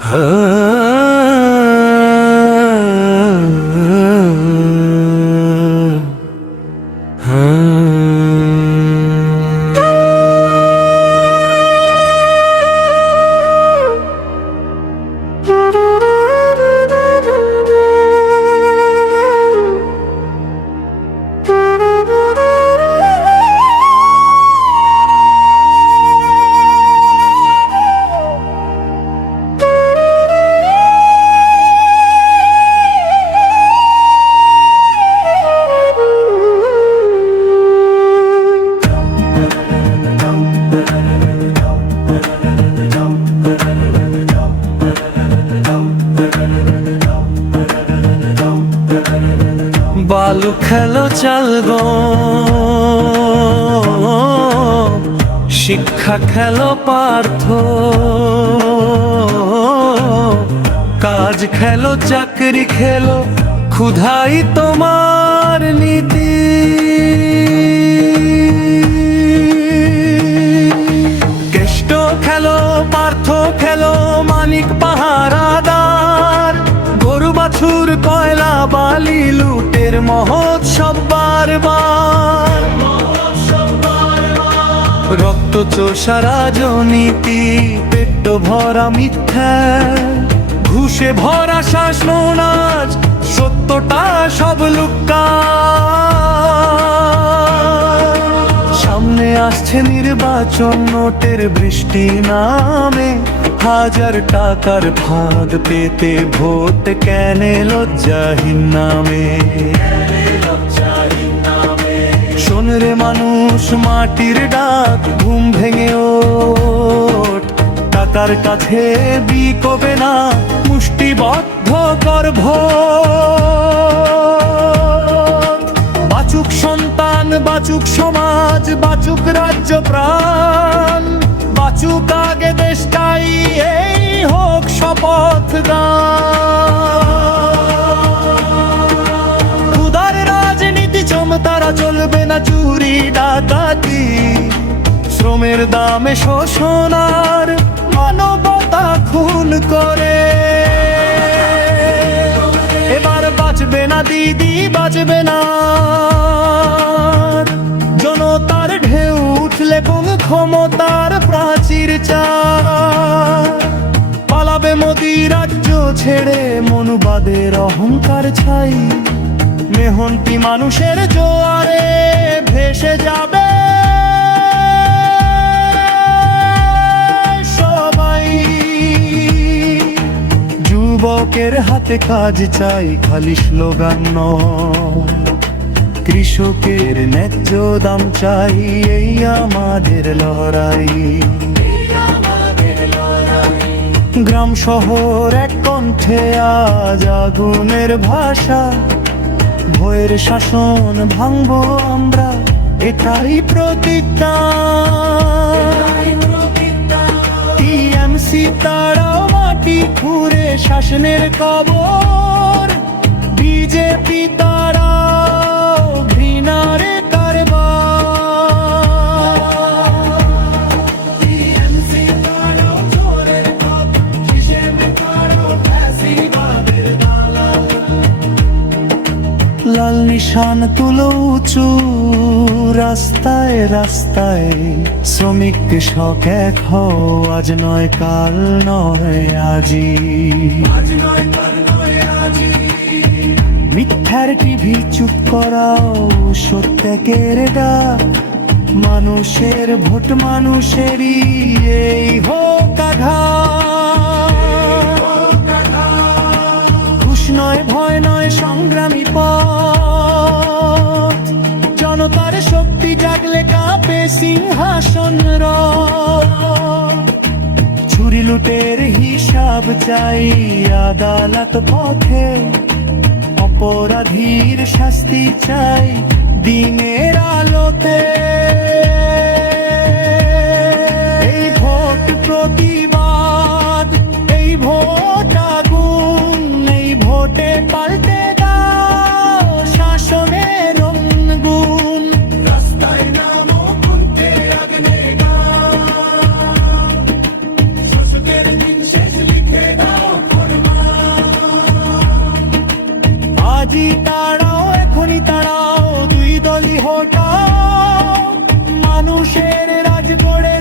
へ。বালু খেলো চাল গো শিক্ষা খেলো পার্থ। কাজ খেলো চাকরি খেলো ক্ষুধাই তোমার নীতি। মহোৎসব বারবার। রক্ত চোষা রাজনীতি পেট ভরা মিথ্যা, ঘুষে ভরা শাসনাজ সত্যটা সব লুকা। সামনে আসছে নির্বাচন, নোটের বৃষ্টি নামে। হাজার টাকার ভাগ পেতে ভোট কেন লজ্জাহীন নামে? শোন রে মানুষ, মাটির ডাক ঘুম ভেঙে ওঠ। টাকার কাছে বিকবে না, মুষ্টিবদ্ধ কর বাচুক সন্তান, বাচুক সমাজ, বাচুক রাজ্য প্রাণ, বাচুক দান। উদার রাজনীতি চমতারা চলবে না চুরি ডাকাতি। শ্রমের দামে শোষণার মানবতা খুন করে। এবার বাঁচবে না দিদি, বাঁচবে না মনুবাদের অহংকার ছাই। মেহন্তি মানুষের জোয়ারে ভেসে যাবে। সবাই যুবকের হাতে কাজ চাই, খালি স্লোগান কৃষকের ন্যায্য দাম চাই, এই আমাদের লড়াই। গ্রাম শহর এক কণ্ঠে আজ আগুনের ভাষা। ভয়ের শাসন ভাঙবো আমরা, এটাই প্রতিজ্ঞা। টিএমসি তারাও মাটি খুঁড়ে শাসনের কবর। বিজেপি তারা ঘৃণারে লাল নিশান তুলো উঁচু রাস্তায় রাস্তায়। শ্রমিক কৃষক এক হও আজ নয় কাল নয় আজি। মিথ্যার টিভি চুপ করাও সত্যের ডাক। মানুষের ভোট মানুষেরই এই হোক ঘুষ নয় ভয় নয় সংগ্রামী সিংহাসন রথ। ছুরি লুটের হিসাব চাই আদালত পথে অপরাধীর শাস্তি চাই দিনের আলোতে এই ভোট প্রতিবাদ, এই ভোট আগুন, এই ভোটে পাল্টে ফোটা মানুষের রাজ পড়ে